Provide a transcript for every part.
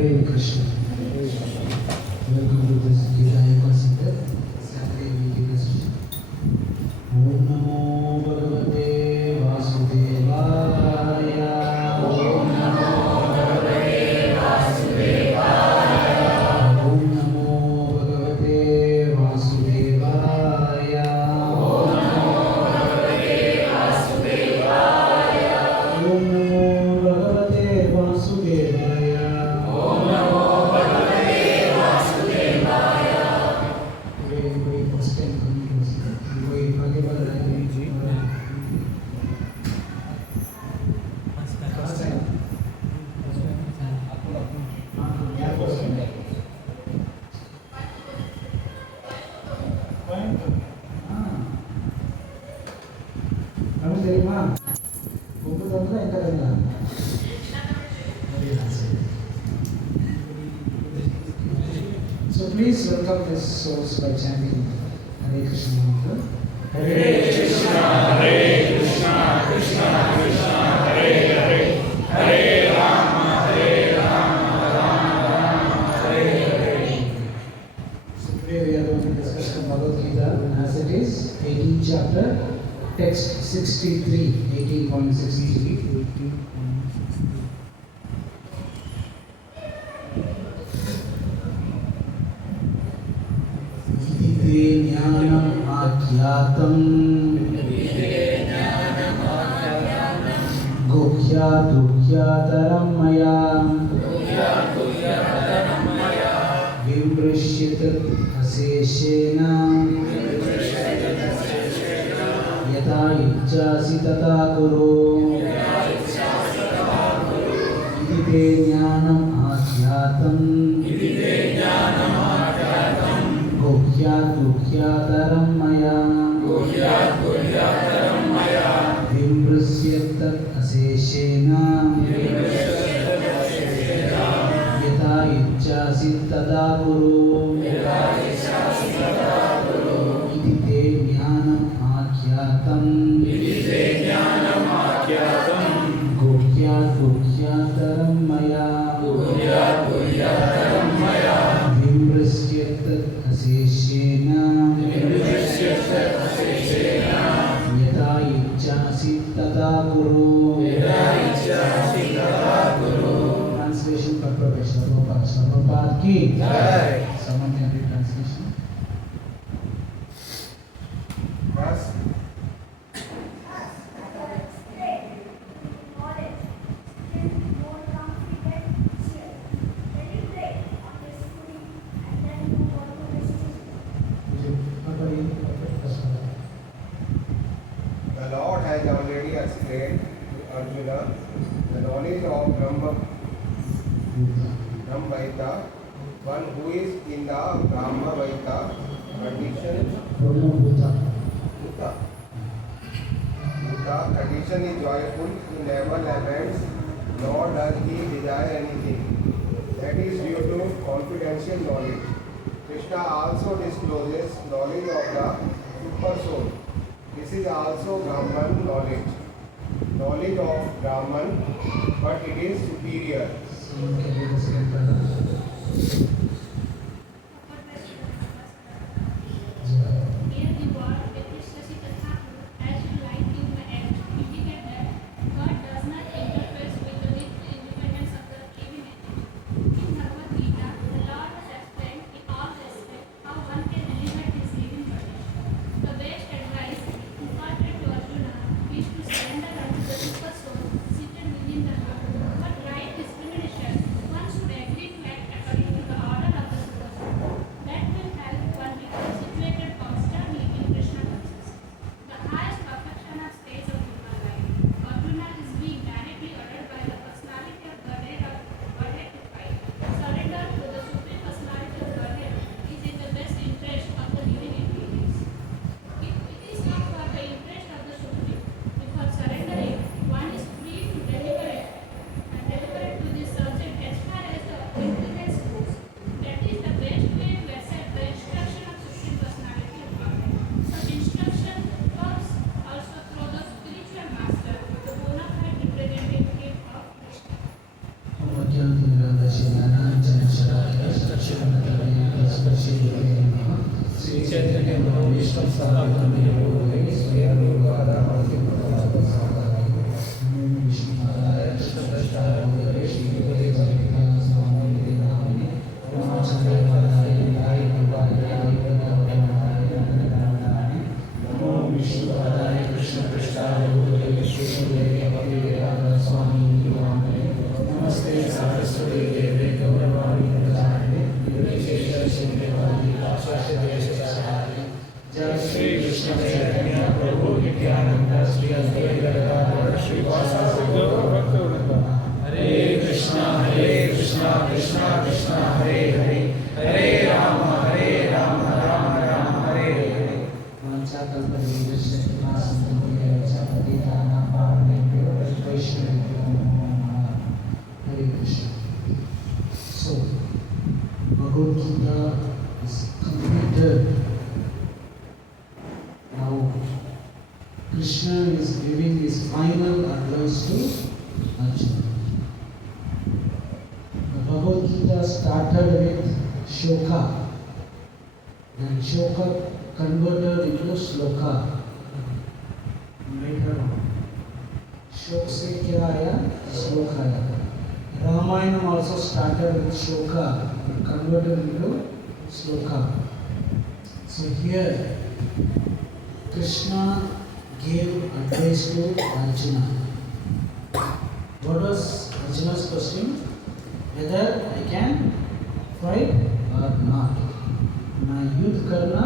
Hare Krishna. Welcome to this Gita Yoga Center, Saturday meeting session. Om Namo Bhagavate Vasudevaya. Om Namo Bhagavate Vasudevaya. Om Namo Bhagavate Vasudevaya. Om Namo Bhagavate Vasudevaya. Om Namo Bhagavate Vasudevaya. Om Namo Bhagavate Vasudevaya. कोई first time कोई आगे बढ़ रहा है जी first time क्या question है kamu dari mana? Buku tahu nggak yang kalian bilang? Dari Aceh. So please welcome these souls by chanting Hare Krishna mantra. Hare Krishna, Krishna Krishna, Hare Hare, Hare Rama, Rama Rama, Hare Hare. So today we are going to discuss the Bhagavad Gita as it is, 18th chapter, text 63, 18.63. Iti jnanam ajnatam guhyataram maya vimrishyatat aseshena yata icchasi tata kuru iti jnanam ajnatam guhyataram maya vimrishyatat aseshena yata icchasi tata kuru iti te jnanam ajnatam guhyataram maya vimrishyatat aseshena yata icchasi tata kuru. Translation by Professor Prabhupada ki jai. Someone can read translation. Thus, the Lord has already explained to Arjuna the knowledge of Brahmavaita, one who is in the Brahmavaita condition. Bhuta condition is joyful, he never laments, nor does he desire anything. That is due to confidential knowledge. Krishna also discloses knowledge of the super soul. This is also Brahman knowledge. Knowledge of Brahman, but it is superior. Someone can read the second paragraph. Here the word Vikrishasi Tatha, as you like you may act, indicate that God does not interface with the independence of the living entity. In Bhagavad Gita, the Lord has explained in all respects how one can elevate his living body. The best advice imparted to Arjuna is to surrender unto the super soul seated within the heart. But right discrimination, one should agree to act according to the order of the Vishnu Sahasranama स्वयं योगादामति प्रदाय विष्णु नारायण कृष्ण प्रष्टाय श्री गुरुदेव भगवान स्वामी नामने रामचंद्र नारायण नारायण नमो विष्णु नारायण कृष्ण प्रष्टाय गुरुदेव विष्णु स्वामी नामने नमस्ते सरस्वती देवे गौरवाणी प्रदाने जय श्री कृष्ण चैतन्य प्रभु नित्यानंद श्री अद्वैत गदाधर श्रीवासादि गौरभक्तवृंद हरे कृष्णा कृष्णा कृष्णा हरे हरे हरे राम राम राम हरे हरे वाञ्छाकल्पतरुभ्यश्च कृपासिन्धुभ्यश्च पतितानां पावनेभ्यो वैष्णवेभ्यो नमो नमः हरे Krishna. So Bhagavad Gita is completed. Now Krishna is giving his final advice to Arjuna. The Bhagavad Gita started with Shoka. Then Shoka converted into Sloka. Later on, Shok se kya aaya? Sloka aaya. Ramayana also started with Shoka, converted into Sloka. So here, Krishna gave advice to Arjuna. What was Arjuna's question? Whether I can fight or not. ना युद्ध करना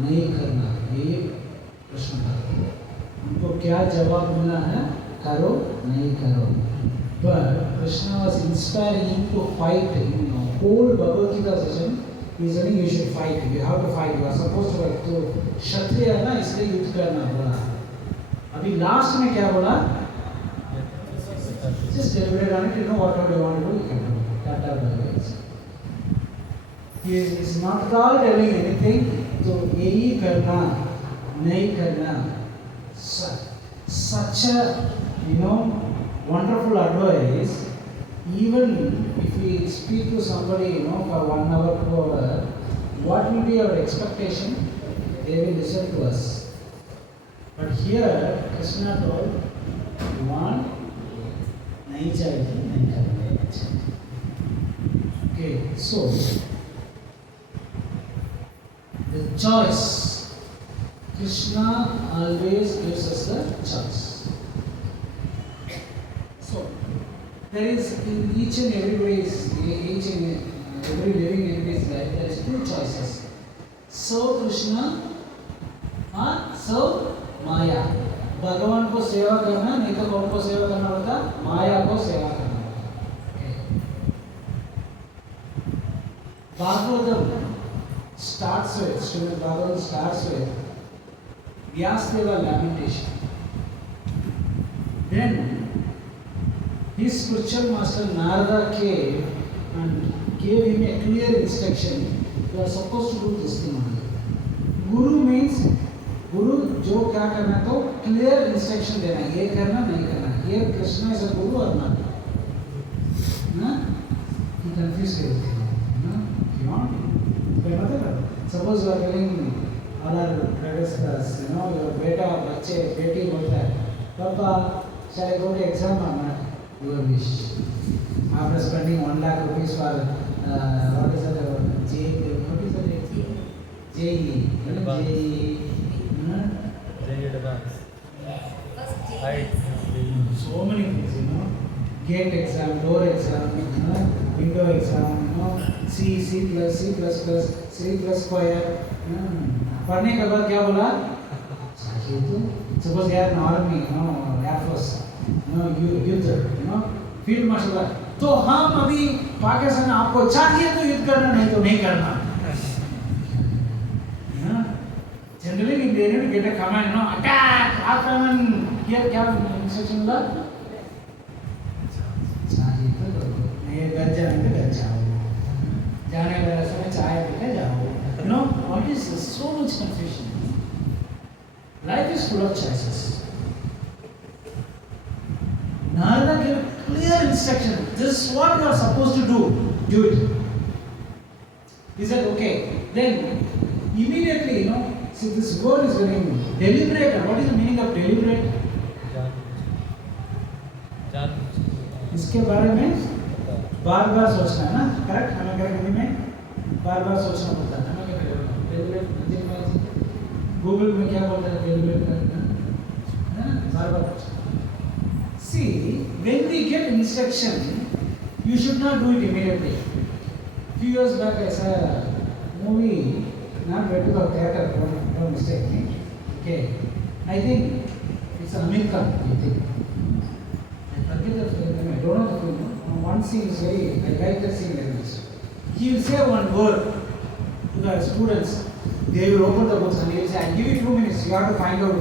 नहीं करना, ये प्रश्न था. उनको क्या जवाब मिला है? करो नहीं करो. But Krishna was inspiring him to fight. Whole Bhagavad Gita session, he is saying you should fight. You have to fight. You are supposed to fight. तो क्षत्रिय है ना, इसलिए युद्ध करना बोला. अभी लास्ट में क्या बोला? Just deliberate on it. You know whatever you want to do, you can do. Tata Bhagavad. He is not at all telling anything. तो यही करना, नहीं करना. Such a wonderful advice. Even if we speak to somebody, for 1 hour, 2 hours, what will be our expectation? They will listen to us. But here, Krishna told, you want, nahi chahiye, nahi karna. Okay, so the choice. Krishna always gives us the choice. So there is in each and every living entity's life, there is 2 choices: serve Krishna or serve Maya. भगवान को सेवा करना, नहीं तो कौन को सेवा करना पड़ता? माया को सेवा करना पड़ता. Bhagavatam starts with, Srimad Bhagavatam starts with Vyasadeva lamentation. Then his spiritual master Narada came and gave him a clear instruction. You are supposed to do this thing only. Guru means, Guru जो क्या करना तो clear instruction देना, ये करना नहीं करना. Here Krishna is a guru or not? ना? He confused everything. ना? You want? Suppose you are telling all our brothers, your beta, बच्चे, बेटी बोलता है, Papa, shall I go to exam or not? Your wish. After spending 1 lakh rupees for what is that? JEE. So many things, Gate exam, door exam, window exam, C++, C++, square. पढ़ने के बाद क्या बोला? चाहिए तो. Suppose you are in army, Air Force, युद्ध, field marshal. तो हम अभी पाकिस्तान आपको चाहिए तो युद्ध करना, नहीं तो नहीं करना. Generally, if they need to get a command, attack, Atman, here क्या instruction मिला? चाहिए तो नहीं, घर जाने तो घर जाओ, जाने वाला समय चाय पीने जाओ. What is this? So much confusion. Life is full of choices. Narada gave clear instruction. This is what you are supposed to do. Do it. He said, okay. Then immediately, See, this word is very deliberate. What is the meaning of deliberate? इसके बारे में बार बार सोचना है ना, correct? हमें correct Hindi में बार बार सोचना पड़ता है। हमें क्या करें? डेलिब्रेट गूगल में क्या बोलता है डेलिब्रेट करना है ना, बार बार। See, when we get instruction, you should not do it immediately. Few years back, I saw a movie, not went to the theater, don't mistake me. Okay, I think it's America. I think. I forget the film. I don't know the film. One scene is very. I like that scene very much. He will say one word to the students. They will open the books and he will say, "I'll give you 2 minutes. You have to find out."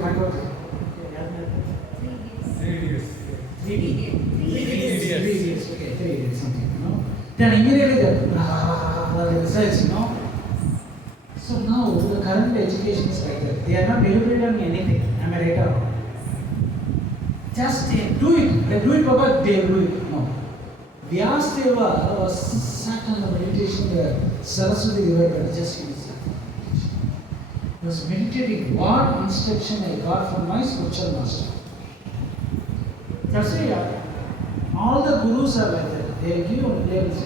Three idiots. Okay, 3 idiots. Something, you know. Then immediately the results, you know. So now the current education is like that. They are not deliberating on anything. Am I right or wrong? Just they do it. They do it because they do it. No. Vyasdeva was sat on the meditation where Saraswati River just finished. He was meditating. What instruction I got from my spiritual master. That's why all the gurus are like that. They give labels.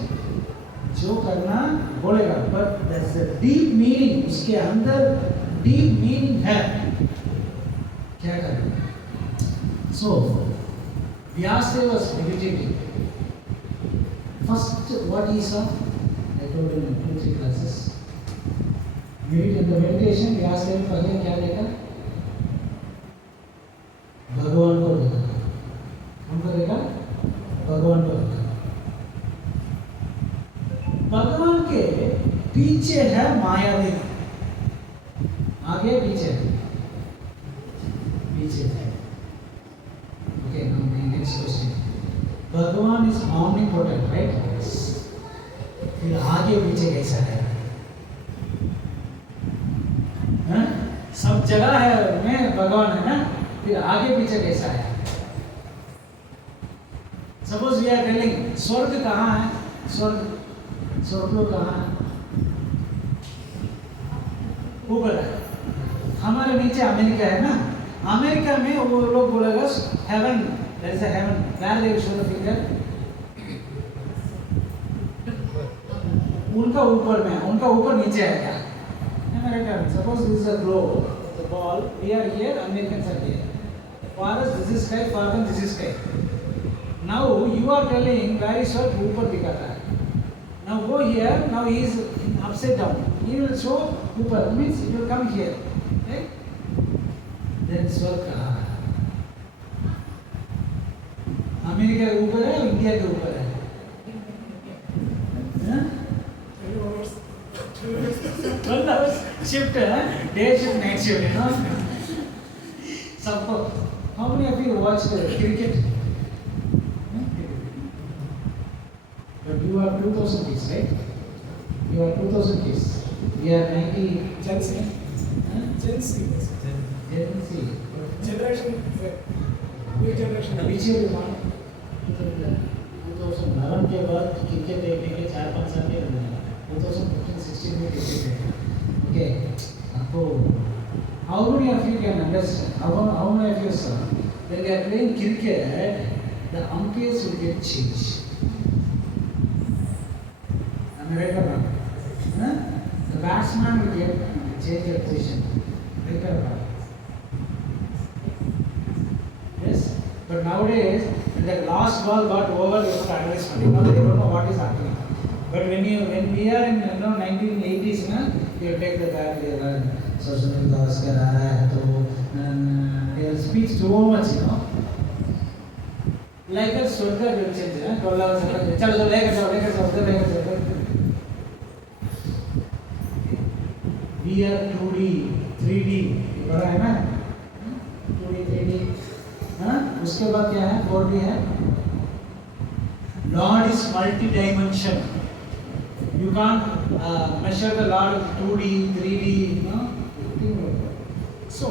जो करना बोलेगा, but there's a deep meaning. उसके अंदर deep meaning है. क्या करें? So, Vyasdeva was meditating. First, what he saw, I told him in 2-3 classes. In the meditation, Vyasdeva पहले क्या देखा? भगवान को देखा. उनको देखा? भगवान को देखा. भगवान के पीछे है माया देवी. आगे पीछे है. Okay, now the next question. भगवान is omnipotent, right? फिर आगे पीछे कैसा है? सब जगह है में भगवान है ना, फिर आगे पीछे कैसा है? Suppose we are telling स्वर्ग कहाँ है? स्वर्ग कहाँ है? ऊपर है. हमारे नीचे अमेरिका है ना, अमेरिका में वो लोग बोलेगा haven, there is a heaven. Where they will show the finger? उनका ऊपर में, उनका ऊपर नीचे है क्या? America. Suppose this is a globe, the ball. We are here, Americans are here. For us, this is sky. For them, this is sky. Now you are telling where is your ऊपर दिखा रहा है. Now go here. Now he is upside down. He will show ऊपर. Means it will come here. Right? Then स्वर्ग कहाँ है? America के ऊपर है, इंडिया के ऊपर है. Shift है, day shift, night shift, you know. Suppose, how many of you watch cricket? But you are 2000 kids, right? You are 2000 kids. We are 90. Gen Z. Gen Z. Gen Z. Generation. New generation. Which year you want? 2011 के बाद cricket देखने के 4-5 साल के अंदर 2015-16 में cricket देखा. Okay. आपको how many of you can understand? How many of you saw when they are playing cricket, the umpires will get changed. Am I right or wrong? Huh? The batsman will get change their position. Right or wrong? Yes. But nowadays, when the last ball got over, you have to analyze for it. Now they don't know what is happening. But when we are in 1980s, na, you take the bat, they run. So Sunil Gavaskar aa raha hai, to they will speak so much, you know. Like a soldier will change, na. 12 hours, chalo लेकर जाओ. We are 2D, 3D, पढ़ा है ना? 2D, 3D. हाँ? उसके बाद क्या है? 4D है. Lord is multi-dimension. You can't measure the Lord with 2D, 3D, you know. So,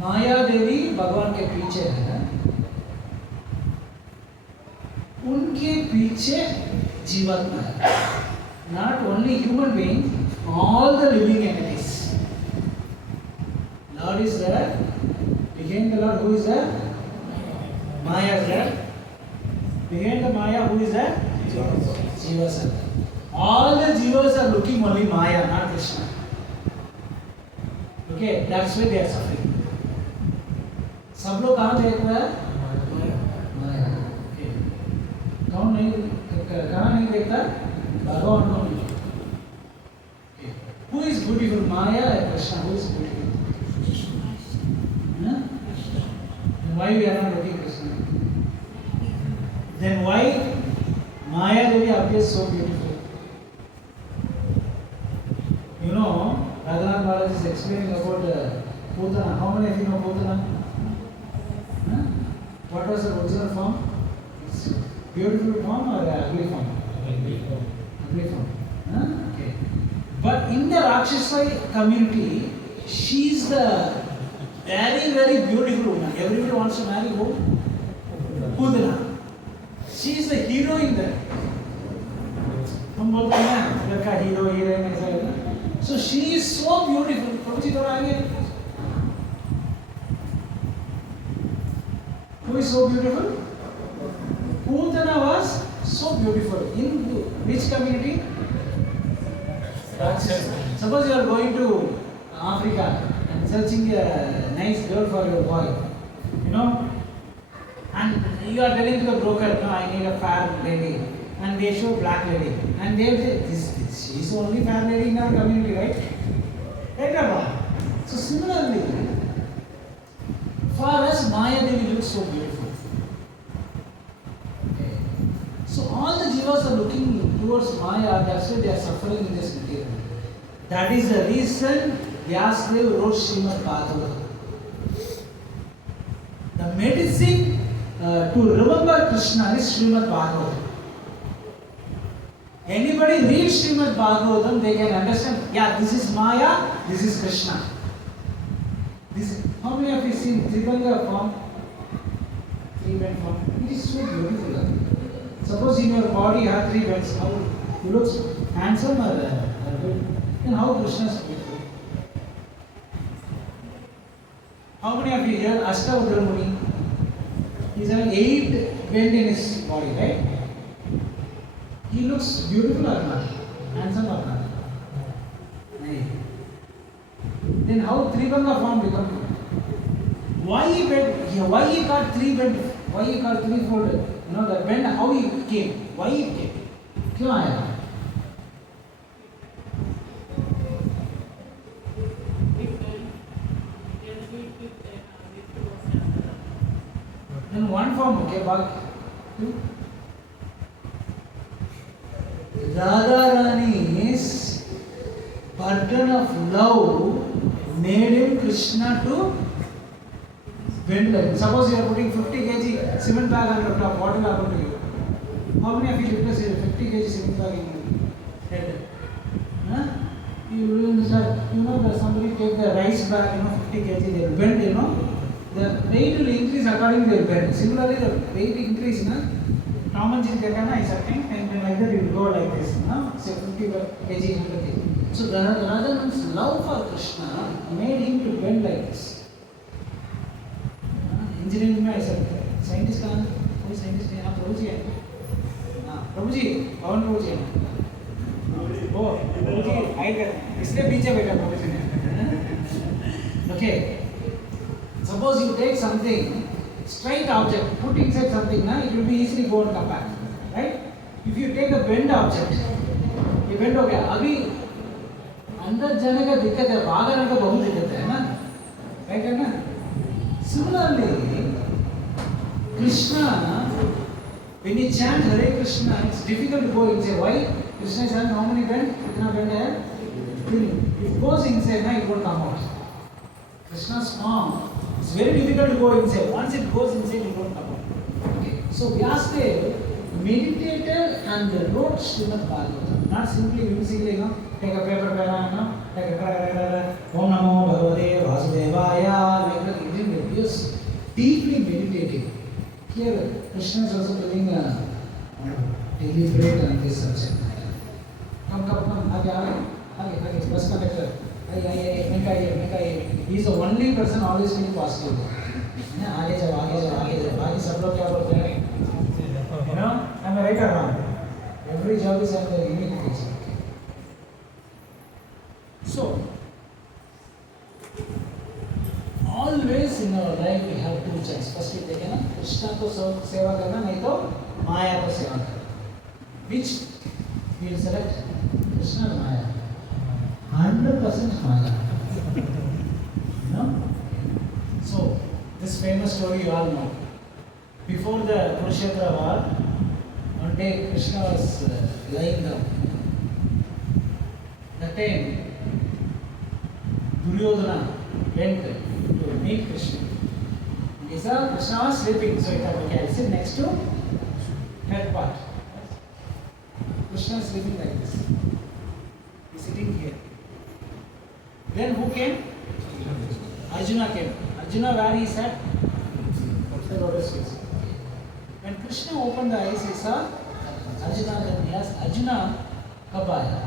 माया देवी भगवान के पीछे है. उनके पीछे जीवात्मा है. Not only human being, all the living entities. Lord is there. Behind the Lord, who is there? Maya is there. Behind the Maya, who is there? Jivas are there. All the Jivas are looking only Maya, not Krishna. Okay, that's why they are suffering. सब लोग कहाँ देख रहे हैं? माया. Okay. कौन नहीं कहाँ नहीं देखता? भगवान को नहीं. Okay. Who is beautiful? Maya or Krishna? Who is beautiful? Huh? Then why we are not looking Krishna? Then why Maya Devi appears so beautiful? You know, Radhanath Maharaj is explaining about Putana. How many of you know Putana? Huh? What was the original form? It's beautiful form or ugly form? Ugly form. Huh? Okay. But in the Rakshasa community, she is the very, very beautiful woman. Everybody wants to marry who? Putana. She is the hero in there. हम बोलते हैं ना लड़का hero heroine ऐसा है ना. So she is so beautiful. प्रभु थोड़ा आगे. Who is so beautiful? Putana was so beautiful. In which community? Suppose you are going to Africa and searching a nice girl for your boy, you know, and you are telling to the broker, no, I need a fair lady, and they show black lady, and they will say, she is the only fair lady in our community, right? Right, Rabba? So similarly, for us, Maya Devi looks so beautiful. Okay. So all the jivas are looking towards Maya, that's why they are suffering in this material. That is the reason Vyasadeva wrote Srimad Bhagavatam. The medicine to remember Krishna is Srimad Bhagavatam. Anybody read Srimad Bhagavatam, they can understand, yeah, this is Maya, this is Krishna. How many of you seen Tribanga form? Three-bend form. It is so beautiful. Huh? Suppose in your body you have three bends, how you look handsome or good? Then how Krishna is beautiful? How many of you here Ashtavakra Muni? He is having 8 bend in his body, right? He looks beautiful or not? Handsome or not? No. Then how Tribanga form become? Why he bent? Why he got 3 bend? Why he got 3 folded? You know the bend. How he came? Why he came? क्यों आया? In one form, okay, but Radharani's burden of love made him Krishna to bend like. Suppose you are putting 50 kg cement bag on your top, what will happen to you? How many of you lift a 50 kg cement bag in your head? Huh? You will start, you know, that somebody take the rice bag, you know, 50 kg, they will bend, you know. The weight will increase according to their bend. Similarly, the weight increase, na. Tom and Jerry देखा is something, and then like that it will go like this, na. Say 50 kg, 100 kg. So Radharani's love for Krishna made him to bend like this. Engineering में ऐसा scientist कहाँ? कोई scientist नहीं, आप प्रभु जी हैं? हाँ, प्रभु जी, पवन प्रभु जी हैं? वो प्रभु जी हाई कर, इसलिए पीछे बैठा प्रभु जी ने. Okay. Suppose you take something, straight object, put inside something, na, it will be easily go and come back, right? If you take a bend object, ये bend हो गया, अभी अंदर जाने का दिक्कत है, बाहर आने का बहुत दिक्कत है ना, right है ना? Similarly, Krishna, when you chant Hare Krishna, it's difficult to go inside. Why? Krishna is having how many bend? कितना bend है? 3. If it goes inside, na, it won't come out. Krishna's form. It's very difficult to go inside. Once it goes inside, it won't come out. Okay. So Vyasadeva meditated and wrote Srimad Bhagavatam. Not simply whimsically, no. Take a paper, take a Om Namo Bhagavate Vasudevaya. Like that, he didn't. He was deeply meditating. Here, Krishna is also telling deliberate on this subject matter. Come, आगे आ रहे. आगे bus conductor आइए he is the only person always being positive है ना आगे जाओ बाकी सब लोग क्या बोलते हैं you know am I right or wrong every job is have their unique feature so always in our life we have two choices first we देखें ना कृष्णा को सेवा करना नहीं तो माया को सेवा करना which we will select Krishna or Maya 100% Maya you know so this famous story you all know before the Kurukshetra war one day Krishna was lying down that time Duryodhana went to meet Krishna. He saw Krishna was sleeping, so he thought, okay, I'll sit next to head part. Krishna is sleeping like this. He's sitting here. Then who came? Arjuna came. Arjuna, where he sat? The lotus feet. When Krishna opened the eyes, he saw Arjuna. Then he asked, Arjuna, कब आया?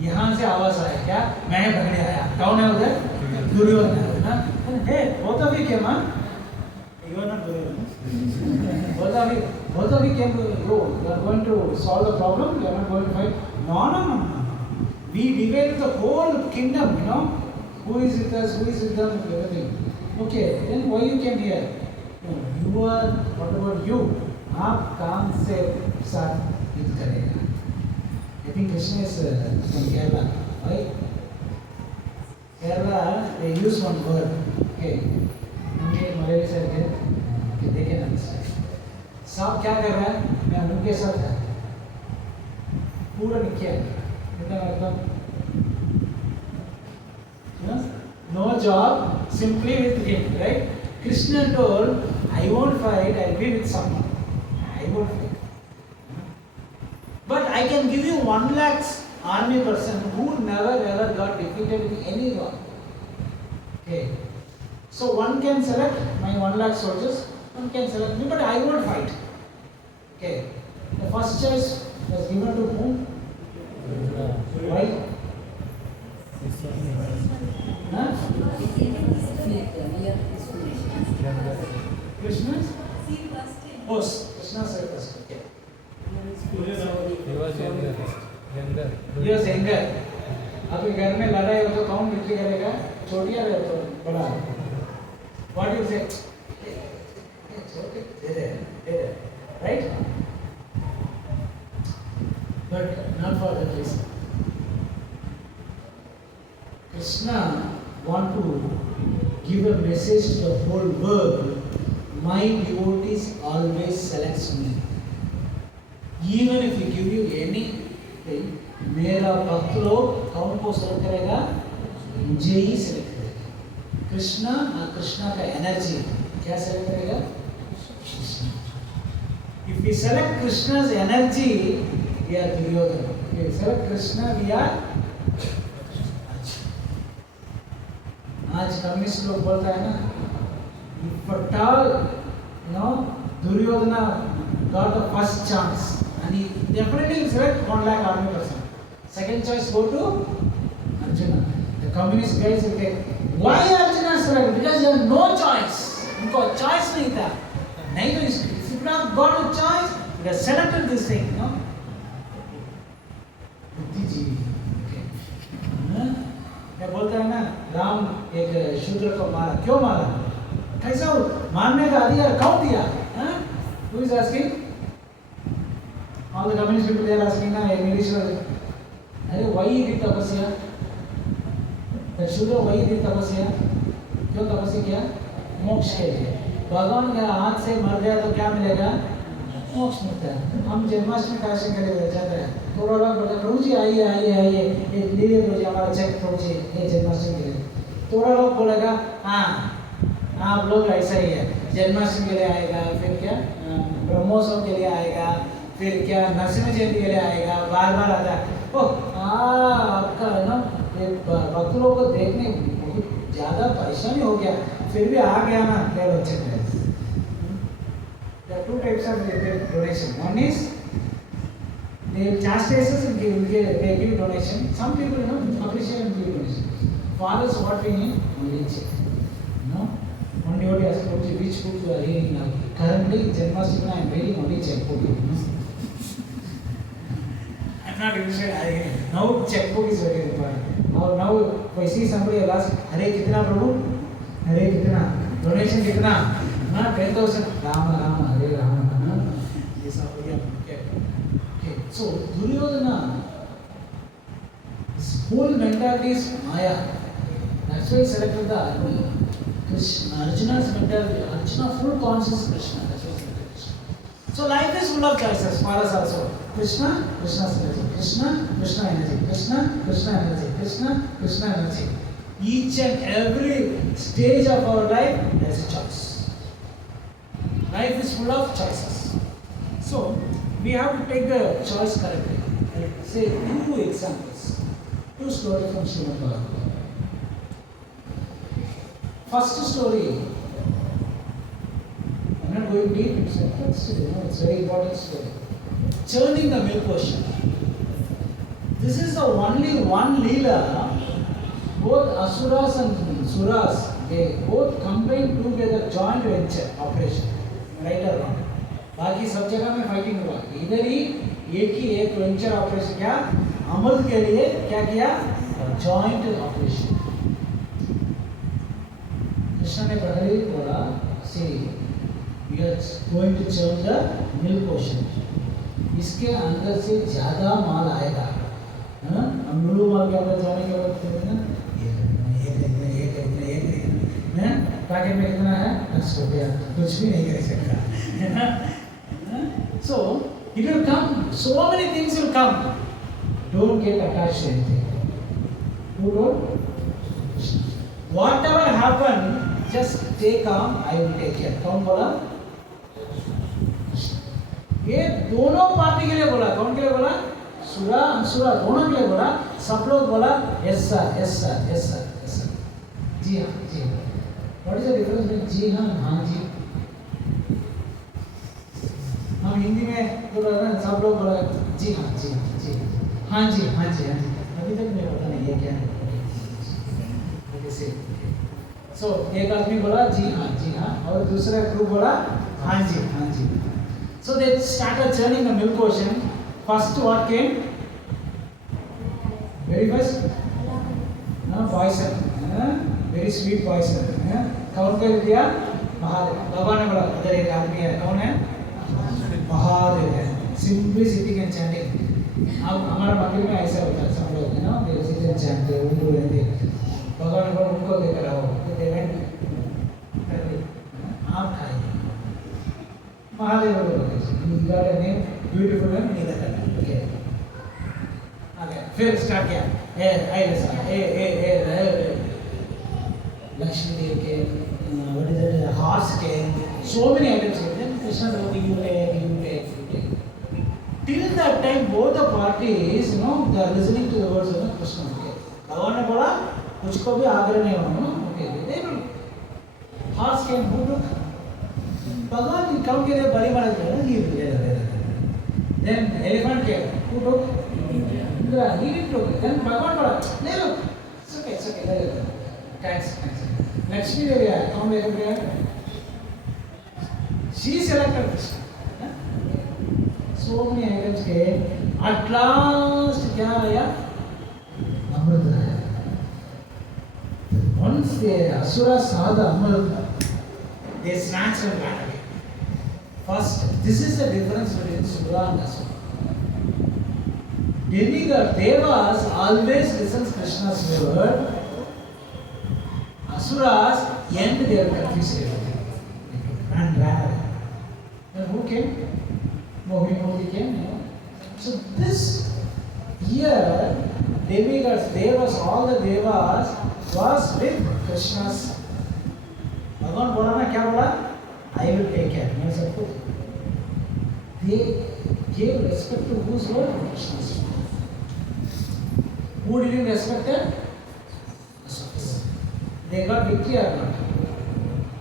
यहाँ से आवाज आया क्या? मैं भगने आया. कौन है उधर? दुर्योधन है. Hey, both of you came, huh? You are not Duryodhana. Both of you came to go. You are going to solve the problem. You are not going to fight. No. We divided the whole kingdom. You know, who is with us, who is with them, everything. Okay. Then why you came here? No, you are. What about you? आप काम से साथ युद्ध करेगा. I think Krishna is from Kerala, right? Kerala, they use one word. Okay. हमने मलयाली से के देखे ना सांप क्या कर रहा है? मैं उनके साथ है. पूरा निकिया. कितना मतलब? No job, simply with him, right? Krishna told, I won't fight. I'll be with someone. I won't fight. But I can give you 1 lakh army person who never ever got defeated in any war. Okay. So one can select my 1 lakh soldiers, one can select me, but I won't fight. Okay. The first choice was given to whom? Why? Huh? Krishna? Oh, Krishna said first. Okay. He was younger. He was younger. आपके घर में लड़ाई हो तो कौन विक्री करेगा? छोटिया रहे तो बड़ा. What do you say? Right? But not for that reason. Krishna want to give a message to the whole world. My devotees always selects me. Even if we give you anything, मेरा भक्त लोग कौन को select करेगा? मुझे ही select करेगा. कृष्णा और कृष्णा का एनर्जी क्या सेलेक्ट करेगा? Krishna. If we select Krishna's energy, we are Duryodhana. If we select Krishna, we are. आज कम्युनिस्ट लोग बोलता है ना, if at all, you know, Duryodhana got the first chance, and he definitely will select 1 lakh army person. Second choice go to Arjuna. The communist guys will take. Why Arjuna select? Because they have no choice. उनको choice नहीं था. नहीं तो if you not got a choice, you have selected this thing, no? बुद्धिजीवी. क्या बोलता है ना, राम एक शूद्र को मारा. क्यों मारा? कैसा मारने का अधिकार कौन दिया? Who is asking? All the communist people they are asking ना, English में. अरे why he did तपस्या? The शूद्र why he did तपस्या? क्यों तपस्या किया? मोक्ष के लिए. भगवान का हाथ से मर गया तो क्या मिलेगा? मोक्ष मिलता है. हम जन्माष्टमी काशी के लिए जाते हैं. थोड़ा लोग बोलते हैं प्रभु जी आइए ये लीजिए प्रभु जी हमारा चेक प्रभु जी ये जन्माष्टमी के लिए. थोड़ा लोग बोलेगा हाँ आप लोग ऐसा ही है. जन्माष्टमी के लिए आएगा, फिर क्या ब्रह्मोत्सव के लिए आएगा, फिर क्या नरसिंह जयंती के लिए आएगा, बार आता है. आपका ना ये भक्त लोगों को देखने बहुत ज़्यादा परेशानी हो गया, फिर भी आ गया ना. There are two types of donation. One is they chastise us and they give donation. Some people, appreciate and give donation. Fathers, what we need? Only check. One devotee has told you which book you are reading now. Currently, Janmashtami, I am reading only checkbook. I am not interested. Now checkbook is very important. Now if I see somebody, I will ask, Hare kitna Prabhu? Hare kitna? Donation kitna? 10,000. Rama, Hare Rama. Yes, okay. So Duryodhana, his whole mentality is Maya. That's why he selected the army. Arjuna's mentality, Arjuna full conscious Krishna. That's why he selected Krishna. So life is full of choices for us also. Krishna, Krishna's energy. Krishna, Krishna energy. Krishna, Krishna energy. Krishna, Krishna energy. Each and every stage of our life has a choice. Life is full of choices. So we have to take the choice correctly. I'll say 2 examples. 2 stories from Srimad Bhagavatam. First story, I'm not going deep, it's a very important story. Churning the milk ocean. This is the only one Leela, both Asuras and Suras, they both combined together, joint venture operation. Right or wrong? बाकी सब जगह में fighting हुआ. इधर ही एक venture operation किया. अमृत के लिए क्या किया? Joint operation. कृष्ण ने पहले ही बोला, see, we are going to churn the milk ocean. इसके अंदर से ज़्यादा माल आएगा. हम लुलु माल के अंदर जाने के बाद कहते हैं ना, पैकेट में कितना है? 10 रुपया. कुछ भी नहीं कर सकता, है ना? So it will come. So many things will come. Don't get attached to anything. You don't. Whatever happen, just stay calm. I will take care. कौन बोला? ये दोनों पार्टी के लिए बोला. कौन के लिए बोला? सुरा असुरा दोनों के लिए बोला. सब लोग बोला yes sir, yes sir, yes sir, yes sir. जी हाँ, जी हाँ. What is the difference between जी हाँ, हाँ जी? हम हिंदी में बोल रहे हैं, सब लोग बोल रहे हैं जी हाँ, जी हाँ, जी हाँ, जी हाँ, जी हाँ, जी. अभी तक मुझे पता नहीं है क्या है. So एक आदमी बोला जी हाँ और दूसरा ग्रुप बोला हाँ जी. So they started churning the milk ocean. First what came? Very first, poison, very sweet poison. कौन कर दिया? महादेव. भगवान ने बोला इधर एक आदमी है, कौन है? महादेव है. Simplicity and chanting. अब हमारे मंदिर में ऐसा होता है, सब लोग है ना, देव से chanting, उनको रहते. भगवान को उनको देकर आओ, तो देवें आप खाइए. महादेव बोले, you got a name, beautiful name, Neelkanth. Okay. आगे फिर स्टार्ट किया. लक्ष्मी देव के, what is it, horse के, so many items. Then Krishna told you take. Till that time, both the parties, they are listening to the words of Krishna. Okay. भगवान ने बोला कुछ को भी आग्रह नहीं होना. Okay. They will. Horse came, who took? भगवान कम के लिए बड़ी बड़ा किया ना, ये. Then elephant came, who took? Indra. He didn't took. Then भगवान बोला ले लो. It's okay, ले लो. Thanks. Lakshmi Devi है, कौन लेकर गया? She selected Krishna. So many items came. At last क्या आया? अमृत आया. Once the Asura saw the Amrit, they snatched and ran away. First, this is the difference between Sura and Asura. Demigod, Devas always listens Krishna's word. Asuras end their confused everything. And ran away. Then who came? Mohini came. So this year, demigods, Devas, all the Devas was with Krishna's. भगवान बोला ना, क्या बोला? I will take care. मैं सब कुछ. They gave respect to whose word? Krishna's. Who didn't respect it? Asuras. They got victory or not?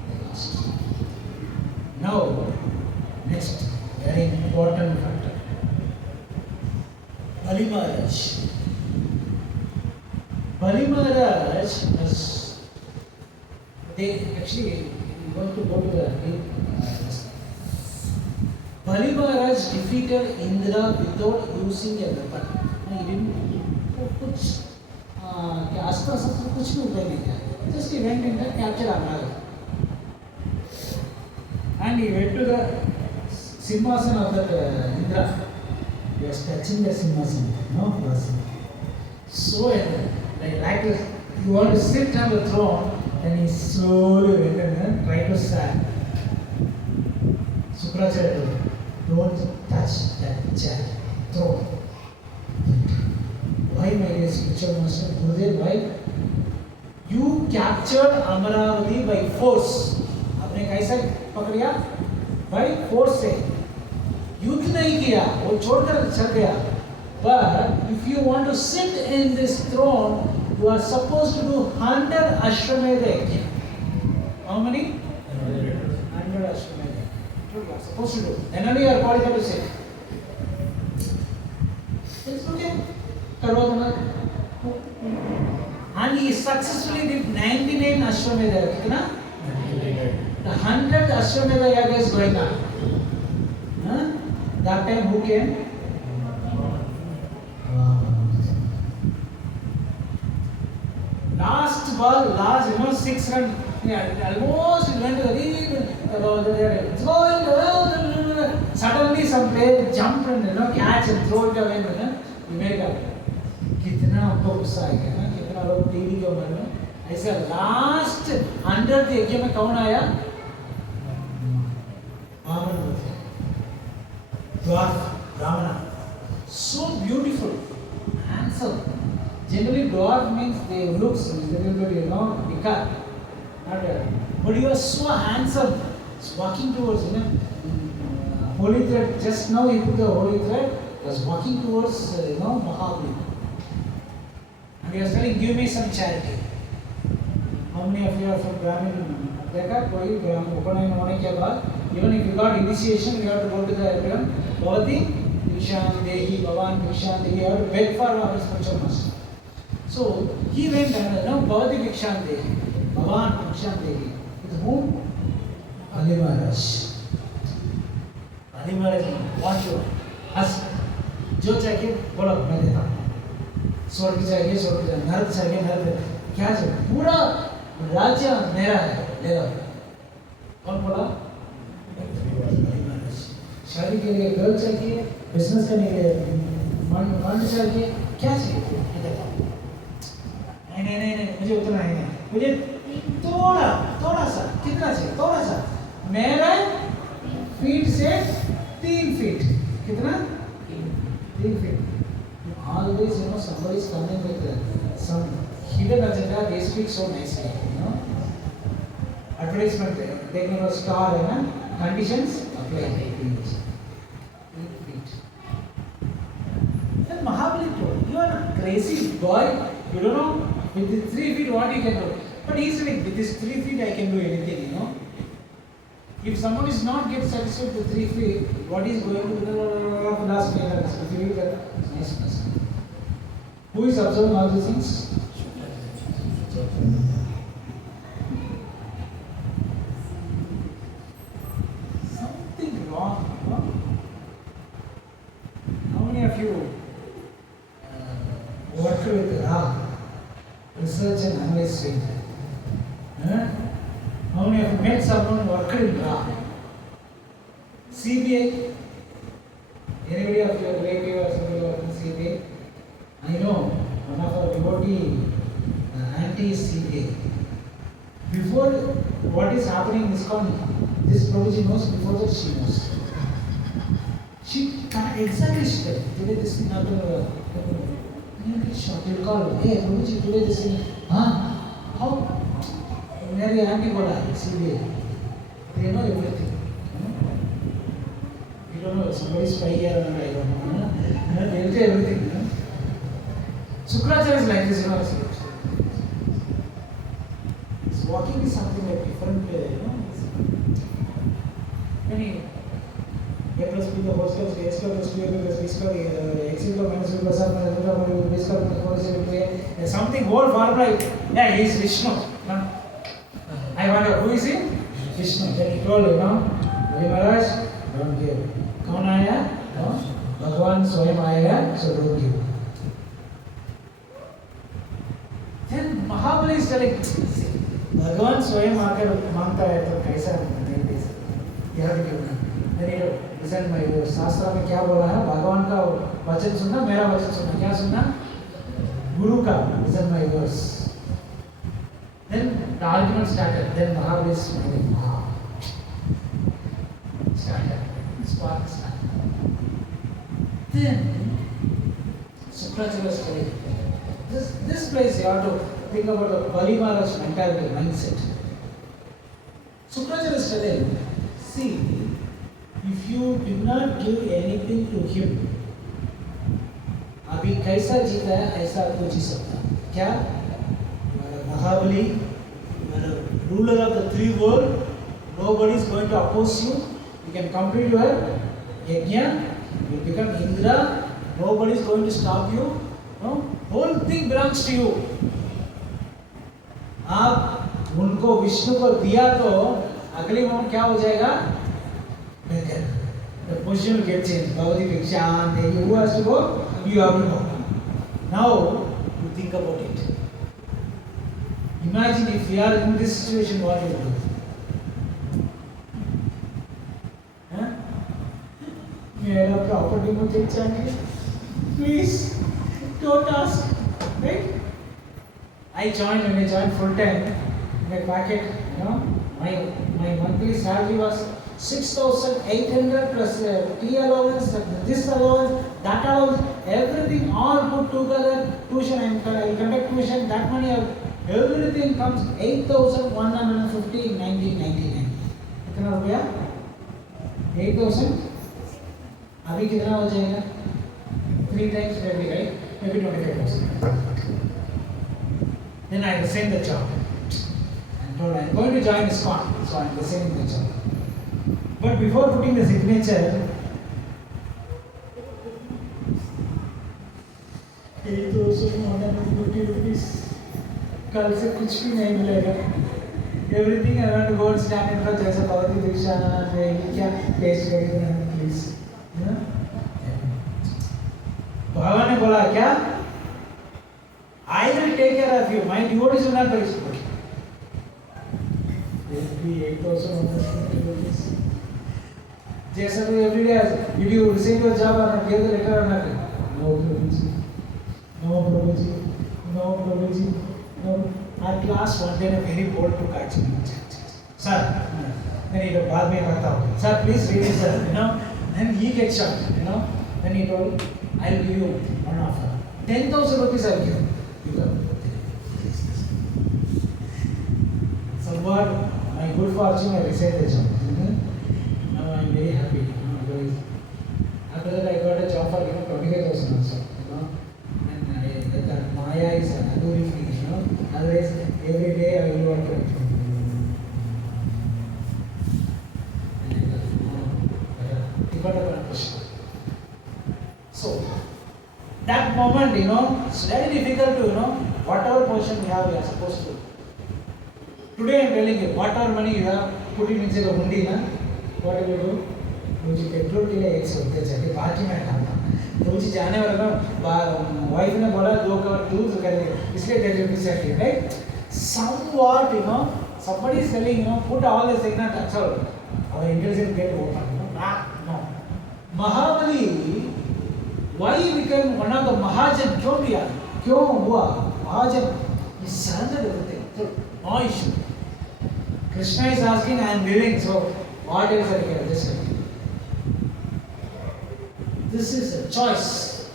They lost. Now, next very important factor. Bali Maharaj. Bali Maharaj was, they actually, you want to go to the Bali Maharaj defeated Indra without using a weapon. He didn't कुछ अस्त्र शस्त्र कुछ भी उपाय नहीं किया. Just he went in there, captured Amara. And he went to the Simhasana of that Indra. He was touching the Simhasana, no person. So, like you want to sit on the throne, then he slowly went and tried to stand. Sukracharya told him, don't touch that chair, throne. Why, my dear spiritual master? Gurudev, why? You captured Amaravati by force. आपने कैसे पकड़िया? By force से. युद्ध नहीं किया, वो छोड़कर चल गया. But if you want to sit in this throne, you are supposed to do 100 Ashwamedha. How many? 100 Ashwamedha. You are supposed to do. Then only you are qualified to sit. It's okay. And he successfully did 99 Ashwamedha. Kitna? The 100th Ashwamedha yaga is going on. Huh? That time who came? Last ball, 6 runs. Almost it went to the lead. It's going. Suddenly some player jumped and catch and throw it away. You make up. कितना हमको गुस्सा आएगा ना, कितना लोग TV के ऊपर में ऐसा लास्ट 100th यज्ञ में कौन आया? Brahmana. So beautiful, handsome. Generally, dwarf means they looks little bit, bigger. But he was so handsome. He's walking towards, holy thread. Just now he put the holy thread. He was walking towards, Mahabali. And he was telling, give me some charity. How many of you are from Brahmin? Even if you got initiation, you have to go to the everyone. Bhavati, Vikshan Dehi, Bhavan Vikshan Dehi, you have to beg for our spiritual master. So he went and Bhavati Vikshan Dehi, Bhavan Vikshan Dehi. With whom? Bali Maharaj. Bali Maharaj, want you? Ask. जो चाहिए बोलो मैं देता हूँ. स्वर्ग चाहिए नरक चाहिए नरक. क्या चाहिए? पूरा राज्य मेरा है, ले लो. कौन बोला? शादी के लिए गर्ल चाहिए, बिजनेस करने के लिए फंड चाहिए, क्या चाहिए? नहीं, मुझे उतना है नहीं. मुझे थोड़ा सा, कितना चाहिए? थोड़ा सा. मेरा फीट से 3 फीट. कितना? 3 feet. Always, somebody is coming with some hidden agenda. They speak so nicely, Advertisement, they give a star and conditions apply. 8 feet. Then Mahabali told, you are a crazy boy. You don't know with the 3 feet what you can do. But he said, with this 3 feet I can do anything, If someone is not get satisfied with 3 feet, what is going to the last layer? If you read that, nice. Who is observing all these things? Something wrong, How many of you work with research and analysis? How many of you met someone working in law? CBI? Anybody of your relative or somebody working CBI? I know one of our devotee anti-CBI. Before what is happening in ISKCON, this Prabhuji knows, before that she knows. She exactly said, today this thing happened. You get shocked, you call her, hey Prabhuji, today this thing, how? Very auntie bola, CBI. They know everything. You don't know, somebody spy here or not, I don't know. They'll tell everything. Sukracharya is like this, So walking is something like different, When he A plus B the whole plus a square plus 2ab plus b square x equal minus b plus r minus beta minus b square plus 4ac into a something whole formula. Yeah, he is Vishnu. No? I wonder who is he? Vishnu. Then he told you, no? Bali Maharaj, don't give. Kaun aaya? No? Bhagwan Swayam aayega, so don't give. Then Mahabali is telling, भगवान स्वयं आकर मांगता है तो कैसा नहीं दे सकता, यह भी क्यों नहीं। Then he listen भाई शास्त्र में क्या बोला है, भगवान का वचन सुनना, मेरा वचन सुनना, क्या सुनना, गुरु का, listen my words. Then the argument started. Then Mahabali is smiling. Wow. Started. Spark started. Then Sukracharya was telling, this place you have to think about the Bali Maharaj mentality, mindset. Sukracharya is telling, see, if you do not give anything to him, अभी कैसा जीता है ऐसा आपको जी सकता क्या? Mahabali, ruler of the three world, nobody is going to oppose you. You can complete your yajna, you become Indra, nobody is going to stop you. No, whole thing belongs to you. आप उनको विष्णु को दिया तो अगली moment क्या हो जाएगा? The position will get changed. Bhavati Vikshan, who has to go? You have to go. Now you think about it. Imagine if we are in this situation, what you will do? Huh? मेरा property मुझे चाहिए. Please don't ask. Right? When I joined full time, my packet, my monthly salary was 6,800 plus tea allowance, this allowance, that allowance, everything all put together. Tuition, I conduct tuition, that money, everything comes 8,150 in 1999. कितना रुपया? 8,000. अभी कितना हो जाएगा? 3 times maybe, right? Maybe 25,000. Then I resigned the job. I told I'm going to join ISKCON, so I'm resigning the job. But before putting the signature, 8,150 rupees. कल से कुछ भी नहीं मिलेगा. Everything I want to go and stand in front जैसे भगवती दीक्षा ये क्या test करेंगे please. भगवान ने बोला क्या? I will take care of you. My devotees will not punish you. There will be 8,150 rupees. जैसा तो every day, if you receive your job or not, give the letter or not. No Prabhuji, no Prabhuji, no Prabhuji, no. At last one day, a very bold took action. Sir, then he बाद में कहता हूँ, sir please read it sir, Then he gets shocked, Then he told, I'll give you one offer. 10,000 rupees I'll give. Somewhat, my good fortune, I resigned the job. Now I'm very happy. After that, I got a job for 25,000 also. And that Maya is another thing. Otherwise, every day I will work. So that moment, it's very difficult to, whatever position we have, we are supposed to. Today I am telling you, whatever money you have, put it inside a hundi, what will you do? मुझे petrol के लिए 100 रुपये चाहिए, बाकी मैं खाता. मुझे जाने वाला ना, वाइफ ने बोला 2 कवर दूध करेंगे, इसलिए 10 रुपये चाहिए, right? Somewhat, somebody is telling, put all the things, that's all. Our intelligence get open, no. Mahabali, why he became one of the Mahajan? क्यों हुआ Mahajan? He surrendered everything, no issue. Krishna is asking, I am giving, so what else I can just say? This is a choice.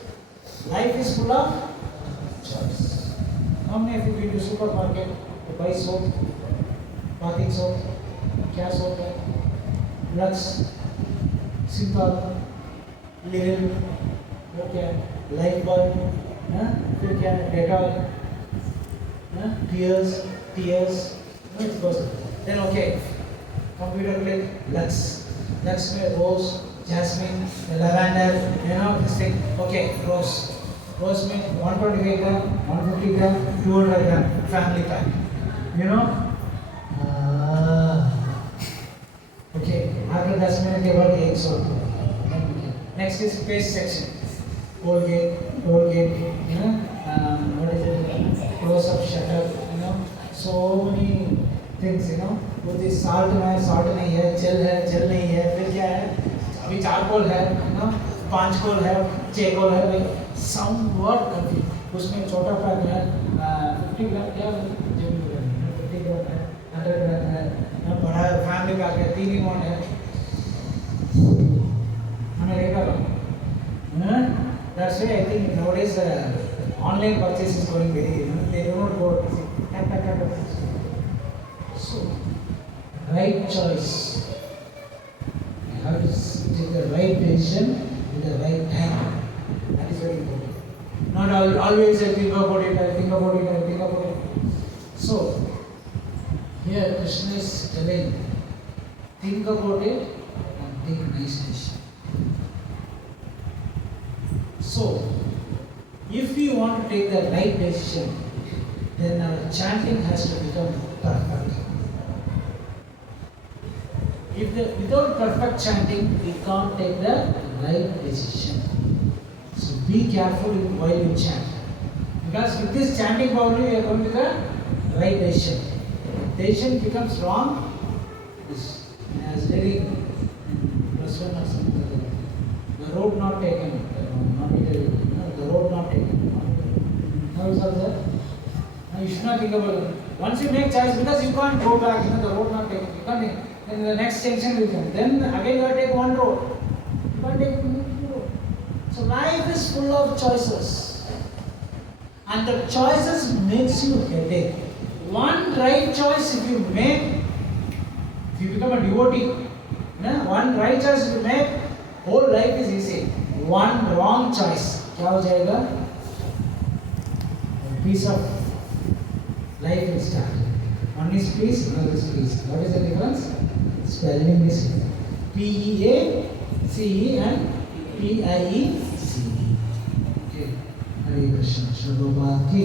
Life is full of choice. How many of you been to supermarket to buy soap, bathing soap? क्या soap है? Lux, Simple, Linen, वो क्या है? Lifebuoy, फिर क्या है? Dettol, Tears, it goes. Then okay, computer click Lux, Lux में rose, jasmine, lavender, this thing. Okay, rose. Rose means 125 gram, 150 gram, 200 gram, family pack. Okay, after jasmine, they got eggs or next is paste section. Colgate, what is it? Close up, shutter, so many things, वो this salt नहीं है, gel नहीं है, फिर क्या है? अभी charcoal है, पांच कोल है, छह कोल है, somewhat confused. उसमें छोटा पैक है, 50 ग्राम क्या है? 50 ग्राम है, 100 ग्राम है, बड़ा फैमिली पैक है, 3 in 1 है, हमें लेकर That's why I think nowadays online purchase is going very, they do not go So, right choice. You have to take the right decision at the right time. That is very important. Not always I think about it. So, here Krishna is telling, think about it and take a nice decision. So, if we want to take the right decision, then our chanting has to become perfect. Without perfect chanting, we can't take the right decision. So be careful while you chant. Because with this chanting power, you are going to the right decision. Decision becomes wrong, as reading plus one or something. The road not taken. The road not taken. How is that? Now you should not think about it. Once you make choice, because you can't go back, the road not taken. You can't. Then the next junction will come. Then again you have to take one road. You can't take two road. So life is full of choices, and the choices makes you headache. One right choice if you make, if you become a devotee, one right choice if you make, whole life is easy. One wrong choice, क्या हो जाएगा? A piece of life will start. One is peace, another is peace. What is the difference? Spelling is P-E-A-C-E and P-I-E-C-E. Okay. Hare Krishna. Shri Prabhupada ki.